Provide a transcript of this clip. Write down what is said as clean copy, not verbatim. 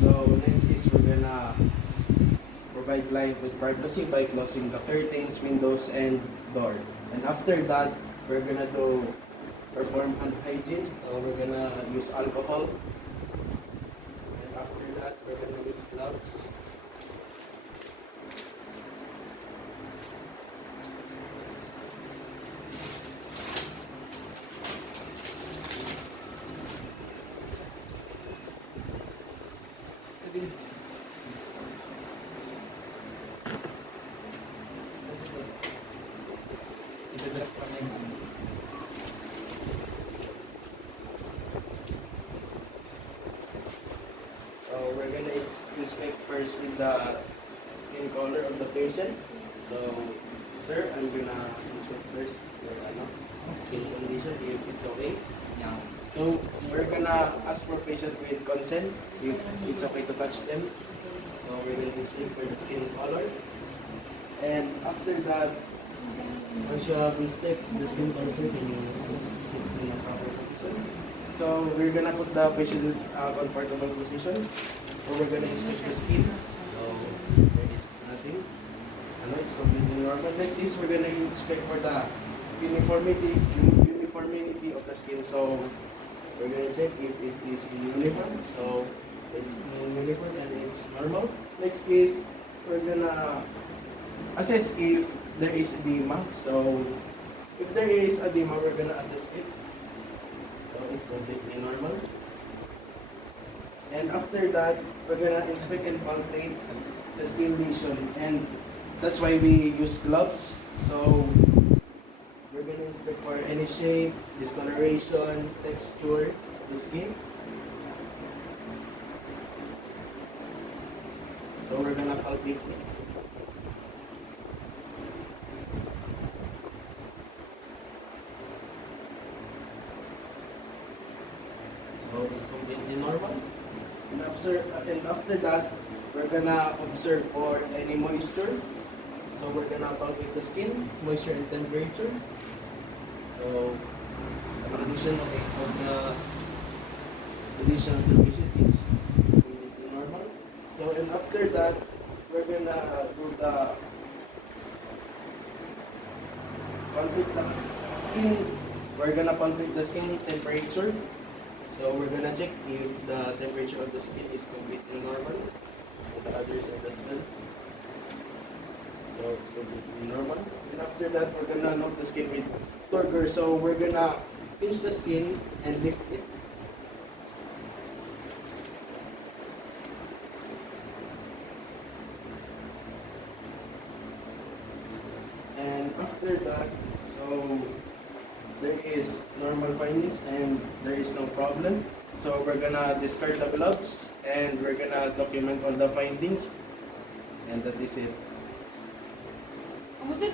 So next is we're gonna provide client with privacy by closing the curtains, windows, and door. And after that, we're gonna do perform hand hygiene. So we're gonna use alcohol. And after that, we're gonna use gloves. So we're gonna inspect first with the skin color of the patient. So, sir, I'm gonna inspect first your skin condition if it's okay. Yeah. So we're gonna ask for patient with consent if it's okay to touch them. So we're gonna inspect for the skin color. And after that, once you have inspect the skin color, sir, can you sit in a proper position? So we're gonna put the patient in a comfortable position. So we're gonna inspect the skin. So there is nothing. It's completely normal. Next is we're gonna inspect for the uniformity of the skin. So we're gonna check if it is in uniform. So it's in uniform and it's normal. Next is we're gonna assess if there is edema. So if there is edema, we're gonna assess it. So it's completely normal. And after that, we're gonna inspect and palpate the skin lesion, and that's why we use gloves. So we're gonna inspect for any shape, discoloration, texture, the skin. So we're gonna palpate it. So it's completely normal. And after that, we're gonna observe for any moisture. So we're gonna palpate the skin, moisture and temperature. So the condition of the patient is completely normal. So and after that, we're gonna do the palpate the skin. We're gonna palpate the skin temperature. So we're gonna check if the temperature of the skin is completely normal and the others are as well. So it's completely normal. And after that, we're gonna note the skin with turgor. So we're gonna pinch the skin and lift it. And after that, so there is normal findings and there is no problem. So we're gonna discard the gloves and we're gonna document all the findings, and that is it. Was it